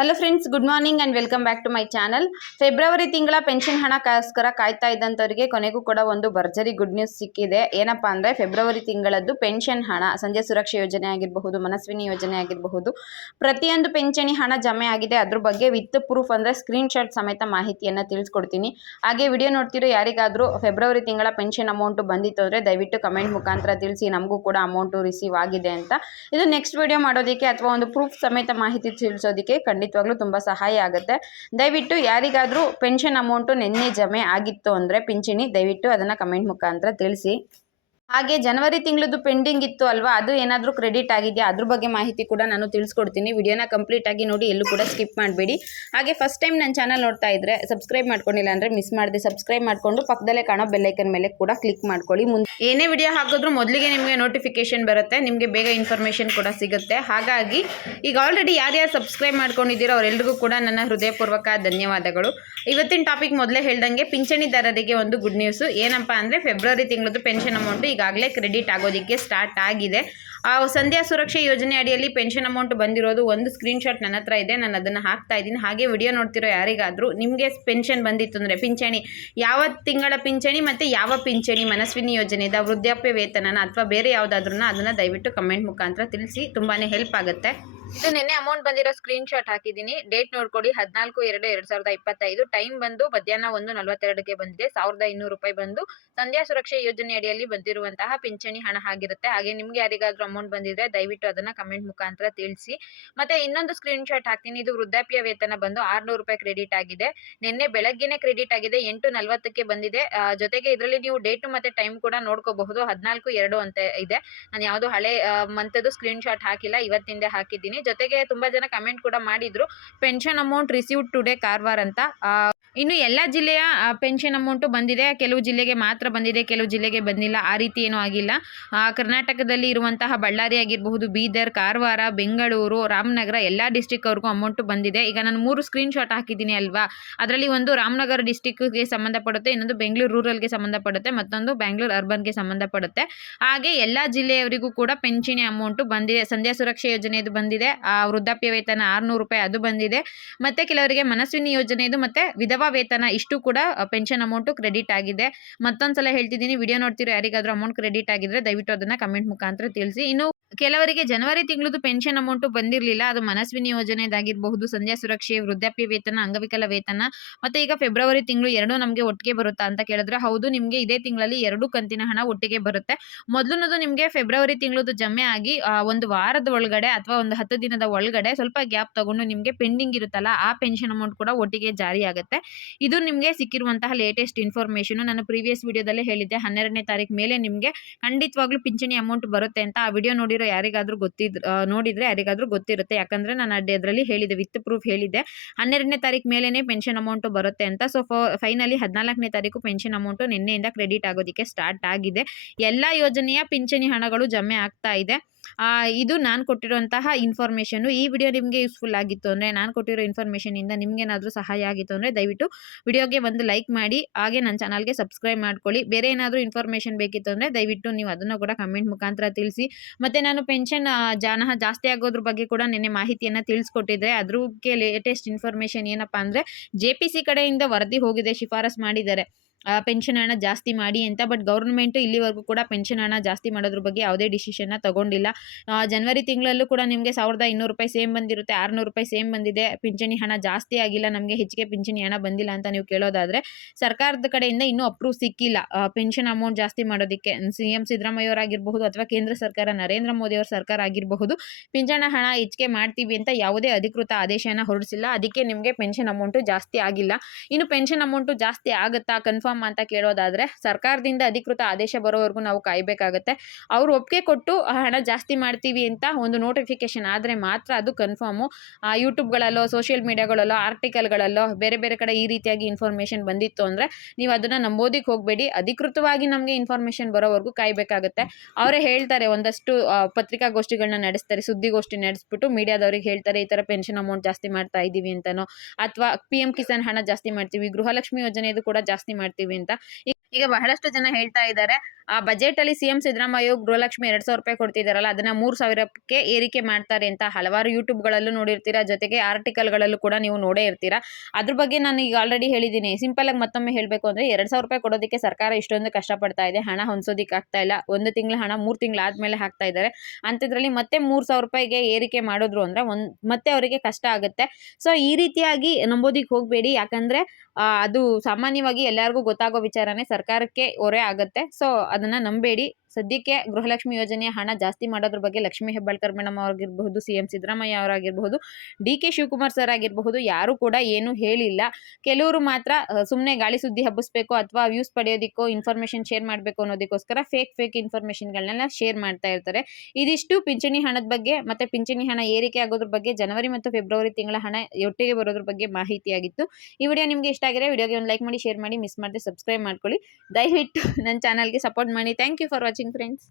Hello friends, good morning and welcome back to my channel. February ತಿಂಗಳ pension ಹಣಕ್ಕೋಸ್ಕರ ಕಾಯ್ತಾ ಇದ್ದಂಥವರಿಗೆ ಕೊನೆಗೂ ಕೂಡ ಒಂದು ಭರ್ಜರಿ ಗುಡ್ ನ್ಯೂಸ್ ಸಿಕ್ಕಿದೆ. ಏನಪ್ಪ ಅಂದರೆ ಫೆಬ್ರವರಿ ತಿಂಗಳದ್ದು ಪೆನ್ಷನ್ ಹಣ, ಸಂಧ್ಯಾ ಸುರಕ್ಷಾ ಯೋಜನೆ ಆಗಿರಬಹುದು, ಮನಸ್ವಿನಿ ಯೋಜನೆ ಆಗಿರಬಹುದು, ಪ್ರತಿಯೊಂದು ಪಿಂಚಣಿ ಹಣ ಜಮೆ ಆಗಿದೆ. ಅದ್ರ ಬಗ್ಗೆ ವಿತ್ ಪ್ರೂಫ್ ಅಂದರೆ ಸ್ಕ್ರೀನ್ಶಾಟ್ ಸಮೇತ ಮಾಹಿತಿಯನ್ನು ತಿಳಿಸ್ಕೊಡ್ತೀನಿ. ಹಾಗೆ ವಿಡಿಯೋ ನೋಡ್ತಿರೋ ಯಾರಿಗಾದರೂ ಫೆಬ್ರವರಿ ತಿಂಗಳ ಪೆನ್ಷನ್ ಅಮೌಂಟು ಬಂದಿತ್ತು ಅಂದರೆ ದಯವಿಟ್ಟು ಕಮೆಂಟ್ ಮುಖಾಂತರ ತಿಳಿಸಿ, ನಮಗೂ ಕೂಡ ಅಮೌಂಟು ರಿಸೀವ್ ಆಗಿದೆ ಅಂತ. ಇದು ನೆಕ್ಸ್ಟ್ ವಿಡಿಯೋ ಮಾಡೋದಕ್ಕೆ ಅಥವಾ ಒಂದು ಪ್ರೂಫ್ ಸಮೇತ ಮಾಹಿತಿ ತಿಳಿಸೋದಕ್ಕೆ ಖಂಡಿತವಾಗ್ಲೂ ತುಂಬ ಸಹಾಯ ಆಗುತ್ತೆ. ದಯವಿಟ್ಟು ಯಾರಿಗಾದರೂ ಪೆನ್ಷನ್ ಅಮೌಂಟು ನಿನ್ನೆ ಜಮೆ ಆಗಿತ್ತು ಅಂದರೆ ಪಿಂಚಣಿ, ದಯವಿಟ್ಟು ಅದನ್ನು ಕಮೆಂಟ್ ಮುಖಾಂತರ ತಿಳಿಸಿ. ಹಾಗೆ ಜನವರಿ ತಿಂಗಳದ್ದು ಪೆಂಡಿಂಗ್ ಇತ್ತು ಅಲ್ವಾ, ಅದು ಏನಾದರೂ ಕ್ರೆಡಿಟ್ ಆಗಿದೆಯಾ ಅದ್ರ ಬಗ್ಗೆ ಮಾಹಿತಿ ಕೂಡ ನಾನು ತಿಳಿಸ್ಕೊಡ್ತೀನಿ. ವಿಡಿಯೋನ ಕಂಪ್ಲೀಟ್ ಆಗಿ ನೋಡಿ, ಎಲ್ಲೂ ಕೂಡ ಸ್ಕಿಪ್ ಮಾಡಬೇಡಿ. ಹಾಗೆ ಫಸ್ಟ್ ಟೈಮ್ ನನ್ನ ಚಾನಲ್ ನೋಡ್ತಾ ಇದ್ದರೆ ಸಬ್ಸ್ಕ್ರೈಬ್ ಮಾಡ್ಕೊಂಡಿಲ್ಲ ಅಂದರೆ ಮಿಸ್ ಮಾಡದೆ ಸಬ್ಸ್ಕ್ರೈಬ್ ಮಾಡಿಕೊಂಡು ಪಕ್ಕದಲ್ಲೇ ಕಾಣೋ ಬೆಲ್ಲೈಕನ್ ಮೇಲೆ ಕೂಡ ಕ್ಲಿಕ್ ಮಾಡ್ಕೊಳ್ಳಿ. ಮುಂದೆ ಏನೇ ವಿಡಿಯೋ ಹಾಕಿದ್ರೂ ಮೊದಲಿಗೆ ನಿಮಗೆ ನೋಟಿಫಿಕೇಶನ್ ಬರುತ್ತೆ, ನಿಮಗೆ ಬೇಗ ಇನ್ಫಾರ್ಮೇಷನ್ ಕೂಡ ಸಿಗುತ್ತೆ. ಹಾಗಾಗಿ ಈಗ ಆಲ್ರೆಡಿ ಯಾರ್ಯಾರು ಸಬ್ಸ್ಕ್ರೈಬ್ ಮಾಡ್ಕೊಂಡಿದ್ದೀರೋ ಅವರೆಲ್ಲರಿಗೂ ಕೂಡ ನನ್ನ ಹೃದಯಪೂರ್ವಕ ಧನ್ಯವಾದಗಳು. ಇವತ್ತಿನ ಟಾಪಿಕ್ ಮೊದಲೇ ಹೇಳ್ದಂಗೆ ಪಿಂಚಣಿದಾರರಿಗೆ ಒಂದು ಗುಡ್ ನ್ಯೂಸು. ಏನಪ್ಪ ಅಂದರೆ ಫೆಬ್ರವರಿ ತಿಂಗಳದ್ದು ಪೆನ್ಷನ್ ಅಮೌಂಟು ಈಗಾಗಲೇ ಕ್ರೆಡಿಟ್ ಆಗೋದಕ್ಕೆ ಸ್ಟಾರ್ಟ್ ಆಗಿದೆ. ಸಂಧ್ಯಾ ಸುರಕ್ಷಾ ಯೋಜನೆ ಅಡಿಯಲ್ಲಿ ಪೆನ್ಷನ್ ಅಮೌಂಟ್ ಬಂದಿರೋದು ಒಂದು ಸ್ಕ್ರೀನ್ಶಾಟ್ ನನ್ನ ಹತ್ರ ಇದೆ, ನಾನು ಅದನ್ನು ಹಾಕ್ತಾ ಇದ್ದೀನಿ. ಹಾಗೆ ವಿಡಿಯೋ ನೋಡ್ತಿರೋ ಯಾರಿಗಾದರೂ ನಿಮಗೆ ಪೆನ್ಷನ್ ಬಂದಿತ್ತು ಅಂದರೆ ಪಿಂಚಣಿ, ಯಾವ ತಿಂಗಳ ಪಿಂಚಣಿ ಮತ್ತು ಯಾವ ಪಿಂಚಣಿ, ಮನಸ್ವಿನಿ ಯೋಜನೆಯಿಂದ ವೃದ್ಧಾಪ್ಯ ವೇತನನ ಅಥವಾ ಬೇರೆ ಯಾವುದಾದ್ರೂ ಅದನ್ನು ದಯವಿಟ್ಟು ಕಮೆಂಟ್ ಮುಖಾಂತರ ತಿಳಿಸಿ, ತುಂಬಾ ಹೆಲ್ಪ್ ಆಗುತ್ತೆ. ಇದು ನಿನ್ನೆ ಅಮೌಂಟ್ ಬಂದಿರೋ ಸ್ಕ್ರೀನ್ಶಾಟ್ ಹಾಕಿದ್ದೀನಿ. ಡೇಟ್ ನೋಡ್ಕೊಳ್ಳಿ, 14/2/2025. ಟೈಮ್ ಬಂದು ಮಧ್ಯಾಹ್ನ 1:42ಕ್ಕೆ ಬಂದಿದೆ. 1200 ರೂಪಾಯಿ ಬಂದು ಸಂಧ್ಯಾ ಸುರಕ್ಷಾ ಯೋಜನೆ ಅಡಿಯಲ್ಲಿ ಬಂದಿರುವಂತಹ ಪಿಂಚಣಿ ಹಣ ಆಗಿರುತ್ತೆ. ಹಾಗೆ ನಿಮ್ಗೆ ಯಾರಿಗಾದ್ರೂ ಅಮೌಂಟ್ ಬಂದಿದ್ರೆ ದಯವಿಟ್ಟು ಅದನ್ನ ಕಮೆಂಟ್ ಮುಖಾಂತರ ತಿಳಿಸಿ. ಮತ್ತೆ ಇನ್ನೊಂದು ಸ್ಕ್ರೀನ್ಶಾಟ್ ಹಾಕ್ತೀನಿ. ಇದು ವೃದ್ಧಾಪ್ಯ ವೇತನ ಬಂದು 600 ರೂಪಾಯಿ ಕ್ರೆಡಿಟ್ ಆಗಿದೆ. ನಿನ್ನೆ ಬೆಳಗ್ಗೆನೆ ಕ್ರೆಡಿಟ್ ಆಗಿದೆ, 8:40ಕ್ಕೆ ಬಂದಿದೆ. ಜೊತೆಗೆ ಇದರಲ್ಲಿ ನೀವು ಡೇಟ್ ಮತ್ತೆ ಟೈಮ್ ಕೂಡ ನೋಡ್ಕೋಬಹುದು. 14/2 ಅಂತ ಇದೆ. ನಾನು ಯಾವುದು ಹಳೆ ಮಂತದ್ದು ಸ್ಕ್ರೀನ್ಶಾಟ್ ಹಾಕಿಲ್ಲ, ಇವತ್ತಿಂದ ಹಾಕಿದ್ದೀನಿ. ಜೊತೆಗೆ ತುಂಬಾ ಜನ ಕಮೆಂಟ್ ಕೂಡ ಮಾಡಿದ್ರು, pension amount received today Karwar ಅಂತ. ಇನ್ನು ಎಲ್ಲ ಜಿಲ್ಲೆಯ ಪೆನ್ಷನ್ ಅಮೌಂಟು ಬಂದಿದೆ. ಕೆಲವು ಜಿಲ್ಲೆಗೆ ಮಾತ್ರ ಬಂದಿದೆ, ಕೆಲವು ಜಿಲ್ಲೆಗೆ ಬಂದಿಲ್ಲ. ಆ ರೀತಿ ಏನೂ ಆಗಿಲ್ಲ. ಕರ್ನಾಟಕದಲ್ಲಿ ಇರುವಂತಹ ಬಳ್ಳಾರಿ ಆಗಿರಬಹುದು, ಬೀದರ್, ಕಾರವಾರ, ಬೆಂಗಳೂರು, ರಾಮನಗರ ಎಲ್ಲ ಡಿಸ್ಟಿಕ್ ಅವ್ರಿಗೂ ಅಮೌಂಟು ಬಂದಿದೆ. ಈಗ ನಾನು 3 ಸ್ಕ್ರೀನ್ಶಾಟ್ ಹಾಕಿದ್ದೀನಿ ಅಲ್ವಾ, ಅದರಲ್ಲಿ ಒಂದು ರಾಮನಗರ ಡಿಸ್ಟಿಕ್ಗೆ ಸಂಬಂಧಪಡುತ್ತೆ, ಇನ್ನೊಂದು ಬೆಂಗಳೂರು ರೂರಲ್ಗೆ ಸಂಬಂಧಪಡುತ್ತೆ, ಮತ್ತೊಂದು ಬೆಂಗಳೂರು ಅರ್ಬನ್ಗೆ ಸಂಬಂಧಪಡುತ್ತೆ. ಹಾಗೆ ಎಲ್ಲ ಜಿಲ್ಲೆಯವರಿಗೂ ಕೂಡ ಪೆನ್ಷನ್ ಅಮೌಂಟು ಬಂದಿದೆ. ಸಂಧ್ಯಾ ಸುರಕ್ಷಾ ಯೋಜನೆಯದು ಬಂದಿದೆ, ವೃದ್ಧಾಪ್ಯ ವೇತನ 600 ರೂಪಾಯಿ ಅದು ಬಂದಿದೆ. ಮತ್ತು ಕೆಲವರಿಗೆ ಮನಸ್ವಿನಿ ಯೋಜನೆಯದು ಮತ್ತು ವಿಧವಾ ವೇತನ ಇಷ್ಟು ಕೂಡ ಪೆನ್ಷನ್ ಅಮೌಂಟು ಕ್ರೆಡಿಟ್ ಆಗಿದೆ. ಮತ್ತೊಂದ್ಸಲ ಹೇಳ್ತಿದ್ದೀನಿ, ವಿಡಿಯೋ ನೋಡ್ತಿರೋ ಯಾರಿಗಾದ್ರೂ ಅಮೌಂಟ್ ಕ್ರೆಡಿಟ್ ಆಗಿದ್ರೆ ದಯವಿಟ್ಟು ಅದನ್ನ ಕಮೆಂಟ್ ಮುಖಾಂತರ ತಿಳಿಸಿ. ಇನ್ನು ಕೆಲವರಿಗೆ ಜನವರಿ ತಿಂಗಳದ್ದು ಪೆನ್ಷನ್ ಅಮೌಂಟು ಬಂದಿರಲಿಲ್ಲ, ಅದು ಮನಸ್ವಿನಿ ಯೋಜನೆದಾಗಿರಬಹುದು, ಸಂಧ್ಯಾ ಸುರಕ್ಷೆ, ವೃದ್ಧಾಪ್ಯ ವೇತನ, ಅಂಗವಿಕಲ ವೇತನ, ಮತ್ತೆ ಈಗ ಫೆಬ್ರವರಿ ತಿಂಗಳು ಎರಡೂ ನಮಗೆ ಒಟ್ಟಿಗೆ ಬರುತ್ತಾ ಅಂತ ಕೇಳಿದ್ರೆ ಹೌದು, ನಿಮಗೆ ಇದೇ ತಿಂಗಳಲ್ಲಿ 2 ಕಂತಿನ ಹಣ ಒಟ್ಟಿಗೆ ಬರುತ್ತೆ. ಮೊದಲನೇದು ನಿಮಗೆ ಫೆಬ್ರವರಿ ತಿಂಗಳದ್ದು ಜಮೆ ಆಗಿ ಒಂದು ವಾರದ ಒಳಗಡೆ ಅಥವಾ ಒಂದು 10 ದಿನದ ಒಳಗಡೆ ಸ್ವಲ್ಪ ಗ್ಯಾಪ್ ತಗೊಂಡು ನಿಮಗೆ ಪೆಂಡಿಂಗ್ ಇರುತ್ತಲ್ಲ, ಆ ಪೆನ್ಷನ್ ಅಮೌಂಟ್ ಕೂಡ ಒಟ್ಟಿಗೆ ಜಾರಿ ಆಗುತ್ತೆ. ಇದು ನಿಮಗೆ ಸಿಕ್ಕಿರುವಂತಹ ಲೇಟೆಸ್ಟ್ ಇನ್ಫಾರ್ಮೇಷನ್. ನಾನು ಪ್ರೀವಿಯಸ್ ವಿಡಿಯೋದಲ್ಲೇ ಹೇಳಿದ್ದೆ 12ನೇ ತಾರೀಕು ಮೇಲೆ ನಿಮಗೆ ಖಂಡಿತವಾಗ್ಲೂ ಪಿಂಚಣಿ ಅಮೌಂಟ್ ಬರುತ್ತೆ ಅಂತ. ಆ ವಿಡಿಯೋ ನೋಡಿರೋ ಯಾರಿಗಾದ್ರೂ ನೋಡಿದ್ರೆ ಯಾರಿಗಾದ್ರೂ ಗೊತ್ತಿರುತ್ತೆ, ಯಾಕಂದ್ರೆ ನಾನು ಅದರಲ್ಲಿ ಹೇಳಿದೆ, ವಿತ್ ಪ್ರೂಫ್ ಹೇಳಿದ್ದೆ 12ನೇ ತಾರೀಕು ಮೇಲೇನೆ ಪೆನ್ಷನ್ ಅಮೌಂಟ್ ಬರುತ್ತೆ ಅಂತ. ಸೊ ಫೈನಲಿ 14ನೇ ತಾರೀಕು ಪೆನ್ಷನ್ ಅಮೌಂಟ್ ನಿನ್ನೆಯಿಂದ ಕ್ರೆಡಿಟ್ ಆಗೋದಕ್ಕೆ ಸ್ಟಾರ್ಟ್ ಆಗಿದೆ. ಎಲ್ಲ ಯೋಜನೆಯ ಪಿಂಚಣಿ ಹಣಗಳು ಜಮೆ ಆಗ್ತಾ ಇದೆ. ಇದು ನಾನು ಕೊಟ್ಟಿರುವಂತಹ ಇನ್ಫಾರ್ಮೇಷನ್. ಈ ವಿಡಿಯೋ ನಿಮಗೆ ಯೂಸ್ಫುಲ್ ಆಗಿತ್ತು ಅಂದರೆ, ನಾನು ಕೊಟ್ಟಿರೋ ಇನ್ಫಾರ್ಮೇಷನ್ ಇಂದ ನಿಮ್ಗೇನಾದರೂ ಸಹಾಯ ಆಗಿತ್ತು ಅಂದರೆ ದಯವಿಟ್ಟು ವಿಡಿಯೋಗೆ ಒಂದು ಲೈಕ್ ಮಾಡಿ, ಹಾಗೆ ನನ್ನ ಚಾನಲ್ಗೆ ಸಬ್ಸ್ಕ್ರೈಬ್ ಮಾಡ್ಕೊಳ್ಳಿ. ಬೇರೆ ಏನಾದರೂ ಇನ್ಫಾರ್ಮೇಷನ್ ಬೇಕಿತ್ತು ಅಂದರೆ ದಯವಿಟ್ಟು ನೀವು ಅದನ್ನು ಕೂಡ ಕಮೆಂಟ್ ಮುಖಾಂತರ ತಿಳಿಸಿ. ಮತ್ತು ನಾನು ಪೆನ್ಷನ್ ಜಾಸ್ತಿ ಆಗೋದ್ರ ಬಗ್ಗೆ ಕೂಡ ನಿನ್ನೆ ಮಾಹಿತಿಯನ್ನು ತಿಳಿಸ್ಕೊಟ್ಟಿದ್ದೆ. ಅದ್ರಿಗೆ ಲೇಟೆಸ್ಟ್ ಇನ್ಫಾರ್ಮೇಷನ್ ಏನಪ್ಪ ಅಂದರೆ, JPC ಕಡೆಯಿಂದ ವರದಿ ಹೋಗಿದೆ, ಶಿಫಾರಸ್ ಮಾಡಿದ್ದಾರೆ ಪೆನ್ಷನ್ ಹಣ ಜಾಸ್ತಿ ಮಾಡಿ ಅಂತ. ಬಟ್ ಗೌರ್ಮೆಂಟ್ ಇಲ್ಲಿವರೆಗೂ ಕೂಡ ಪೆನ್ಷನ್ ಹಣ ಜಾಸ್ತಿ ಮಾಡೋದ್ರ ಬಗ್ಗೆ ಯಾವುದೇ ಡಿಸಿಷನ್ನ ತಗೊಂಡಿಲ್ಲ. ಜನವರಿ ತಿಂಗಳಲ್ಲೂ ಕೂಡ ನಿಮಗೆ 1200 ರೂಪಾಯಿ ಸೇಮ್ ಬಂದಿರುತ್ತೆ, 600 ರೂಪಾಯಿ ಸೇಮ್ ಬಂದಿದೆ. ಪಿಂಚಣಿ ಹಣ ಜಾಸ್ತಿ ಆಗಿಲ್ಲ, ನಮಗೆ ಹೆಚ್ಚಿಗೆ ಪಿಂಚಣಿ ಹಣ ಬಂದಿಲ್ಲ ಅಂತ ನೀವು ಕೇಳೋದಾದರೆ, ಸರ್ಕಾರದ ಕಡೆಯಿಂದ ಇನ್ನೂ ಅಪ್ರೂವ್ ಸಿಕ್ಕಿಲ್ಲ ಪೆನ್ಷನ್ ಅಮೌಂಟ್ ಜಾಸ್ತಿ ಮಾಡೋದಕ್ಕೆ. CM ಸಿದ್ದರಾಮಯ್ಯ ಅವರಾಗಿರಬಹುದು ಅಥವಾ ಕೇಂದ್ರ ಸರ್ಕಾರ ನರೇಂದ್ರ ಮೋದಿ ಅವರ ಸರ್ಕಾರ ಆಗಿರಬಹುದು, ಪಿಂಚಣಿ ಹಣ ಹೆಚ್ಚಿಗೆ ಮಾಡ್ತೀವಿ ಅಂತ ಯಾವುದೇ ಅಧಿಕೃತ ಆದೇಶನ ಹೊರಡಿಸಿಲ್ಲ. ಅದಕ್ಕೆ ನಿಮಗೆ ಪೆನ್ಷನ್ ಅಮೌಂಟು ಜಾಸ್ತಿ ಆಗಿಲ್ಲ. ಇನ್ನು ಪೆನ್ಷನ್ ಅಮೌಂಟು ಜಾಸ್ತಿ ಆಗುತ್ತಾ ಕನ್ಫರ್ಮ್ ಅಂತ ಕೇಳೋದಾದ್ರೆ, ಸರ್ಕಾರದಿಂದ ಅಧಿಕೃತ ಆದೇಶ ಬರೋವರೆಗೂ ನಾವು ಕಾಯಬೇಕಾಗುತ್ತೆ. ಅವರು ಒಪ್ಪಿಗೆ ಕೊಟ್ಟು ಹಣ ಜಾಸ್ತಿ ಮಾಡ್ತೀವಿ ಅಂತ ಒಂದು ನೋಟಿಫಿಕೇಶನ್ ಆದರೆ ಮಾತ್ರ ಅದು ಕನ್ಫರ್ಮು. ಯೂಟ್ಯೂಬ್ಗಳಲ್ಲೋ, ಸೋಷಿಯಲ್ ಮೀಡಿಯಾಗಳಲ್ಲೋ, ಆರ್ಟಿಕಲ್ಗಳಲ್ಲೋ ಬೇರೆ ಬೇರೆ ಕಡೆ ಈ ರೀತಿಯಾಗಿ ಇನ್ಫಾರ್ಮೇಷನ್ ಬಂದಿತ್ತು ಅಂದರೆ ನೀವು ಅದನ್ನು ನಂಬೋದಕ್ಕೆ ಹೋಗಬೇಡಿ. ಅಧಿಕೃತವಾಗಿ ನಮಗೆ ಇನ್ಫಾರ್ಮೇಷನ್ ಬರೋವರೆಗೂ ಕಾಯಬೇಕಾಗುತ್ತೆ. ಅವರೇ ಹೇಳ್ತಾರೆ, ಒಂದಷ್ಟು ಪತ್ರಿಕಾಗೋಷ್ಠಿಗಳನ್ನ ನಡೆಸ್ತಾರೆ, ಸುದ್ದಿಗೋಷ್ಠಿ ನಡೆಸ್ಬಿಟ್ಟು ಮೀಡಿಯಾದವ್ರಿಗೆ ಹೇಳ್ತಾರೆ, ಈ ಥರ ಪೆನ್ಷನ್ ಅಮೌಂಟ್ ಜಾಸ್ತಿ ಮಾಡ್ತಾ ಇದ್ದೀವಿ ಅಂತನೋ, ಅಥವಾ PM ಕಿಸಾನ್ ಹಣ ಜಾಸ್ತಿ ಮಾಡ್ತೀವಿ, ಗೃಹಲಕ್ಷ್ಮಿ ಯೋಜನೆದು ಕೂಡ ಜಾಸ್ತಿ ಮಾಡ್ತೀವಿ ಅಂತ. ಈಗ ಬಹಳಷ್ಟು ಜನ ಹೇಳ್ತಾ ಇದ್ದಾರೆ ಆ ಬಜೆಟ್ ಅಲ್ಲಿ ಸಿಎಂ ಸಿದ್ದರಾಮಯ್ಯ ಗೃಹಲಕ್ಷ್ಮಿ 2,000 ರೂಪಾಯಿ ಕೊಡ್ತಿದಾರಲ್ಲ ಅದನ್ನ 3,000ಕ್ಕೆ ಏರಿಕೆ ಮಾಡ್ತಾರೆ ಅಂತ ಹಲವಾರು ಯೂಟ್ಯೂಬ್ಗಳಲ್ಲೂ ನೋಡಿರ್ತೀರಾ, ಜೊತೆಗೆ ಆರ್ಟಿಕಲ್ಗಳಲ್ಲೂ ಕೂಡ ನೀವು ನೋಡೇ ಇರ್ತೀರಾ. ಅದ್ರ ಬಗ್ಗೆ ನಾನು ಈಗ ಆಲ್ರೆಡಿ ಹೇಳಿದ್ದೀನಿ. ಸಿಂಪಲ್ ಆಗಿ ಮತ್ತೊಮ್ಮೆ ಹೇಳಬೇಕು ಅಂದ್ರೆ 2,000 ರೂಪಾಯಿ ಕೊಡೋದಕ್ಕೆ ಸರ್ಕಾರ ಇಷ್ಟೊಂದು ಕಷ್ಟಪಡ್ತಾ ಇದೆ, ಹಣ ಹೊಂದೋದಿಕ್ಕೆ ಆಗ್ತಾ ಇಲ್ಲ. ಒಂದು ತಿಂಗಳ ಹಣ 3 ತಿಂಗಳಾದ್ಮೇಲೆ ಹಾಕ್ತಾ ಇದ್ದಾರೆ. ಅಂಥದ್ರಲ್ಲಿ ಮತ್ತೆ 3,000 ರೂಪಾಯಿಗೆ ಏರಿಕೆ ಮಾಡಿದ್ರು ಅಂದ್ರೆ ಮತ್ತೆ ಅವರಿಗೆ ಕಷ್ಟ ಆಗುತ್ತೆ. ಸೊ ಈ ರೀತಿಯಾಗಿ ನಂಬೋದಿಕ್ಕೆ ಹೋಗಬೇಡಿ. ಯಾಕಂದ್ರೆ ಅದು ಸಾಮಾನ್ಯವಾಗಿ ಎಲ್ಲರಿಗೂ ಗೊತ್ತಾಗೋ ವಿಚಾರನೇ, ಸರ್ಕಾರಕ್ಕೆ ಹೊರೆ ಆಗುತ್ತೆ. ಸೊ ಅದನ್ನ ನಂಬೇಡಿ. ಸದ್ಯಕ್ಕೆ ಗೃಹಲಕ್ಷ್ಮಿ ಯೋಜನೆಯ ಹಣ ಜಾಸ್ತಿ ಮಾಡೋದ್ರ ಬಗ್ಗೆ ಲಕ್ಷ್ಮೀ ಹೆಬ್ಬಾಳ್ಕರ್ ಮೇಡಮ್ ಅವರಾಗಿರಬಹುದು, ಸಿಎಂ ಸಿದ್ದರಾಮಯ್ಯ ಅವರಾಗಿರಬಹುದು, ಡಿ.ಕೆ. ಶಿವಕುಮಾರ್ ಸರ್ ಆಗಿರಬಹುದು, ಯಾರು ಕೂಡ ಏನು ಹೇಳಿಲ್ಲ. ಕೆಲವರು ಮಾತ್ರ ಸುಮ್ಮನೆ ಗಾಳಿ ಸುದ್ದಿ ಹಬ್ಬಿಸ್ಬೇಕು ಅಥವಾ ವ್ಯೂಸ್ ಪಡೆಯೋದಕ್ಕೋ ಇನ್ಫಾರ್ಮೇಶನ್ ಶೇರ್ ಮಾಡಬೇಕು ಅನ್ನೋದಕ್ಕೋಸ್ಕರ ಫೇಕ್ ಇನ್ಫಾರ್ಮೇಶನ್ಗಳನ್ನೆಲ್ಲ ಶೇರ್ ಮಾಡ್ತಾ ಇರ್ತಾರೆ. ಇದಿಷ್ಟು ಪಿಂಚಣಿ ಹಣದ ಬಗ್ಗೆ, ಮತ್ತೆ ಪಿಂಚಣಿ ಹಣ ಏರಿಕೆ ಆಗೋದ್ರ ಬಗ್ಗೆ, ಜನವರಿ ಮತ್ತು ಫೆಬ್ರವರಿ ತಿಂಗಳ ಹಣ ಒಟ್ಟಿಗೆ ಬರೋದ್ರ ಬಗ್ಗೆ ಮಾಹಿತಿಯಾಗಿತ್ತು. ಈ ವಿಡಿಯೋ ನಿಮಗೆ ಇಷ್ಟ ಆಗಿದ್ರೆ ವಿಡಿಯೋಗೆ ಒಂದು ಲೈಕ್ ಮಾಡಿ, ಶೇರ್ ಮಾಡಿ, ಮಿಸ್ ಮಾಡದೆ ಸಬ್ಸ್ಕ್ರೈಬ್ ಮಾಡ್ಕೊಳ್ಳಿ. ದಯವಿಟ್ಟು ನನ್ನ ಚಾನಲ್ಗೆ ಸಪೋರ್ಟ್ ಮಾಡಿ. Thank you for watching friends.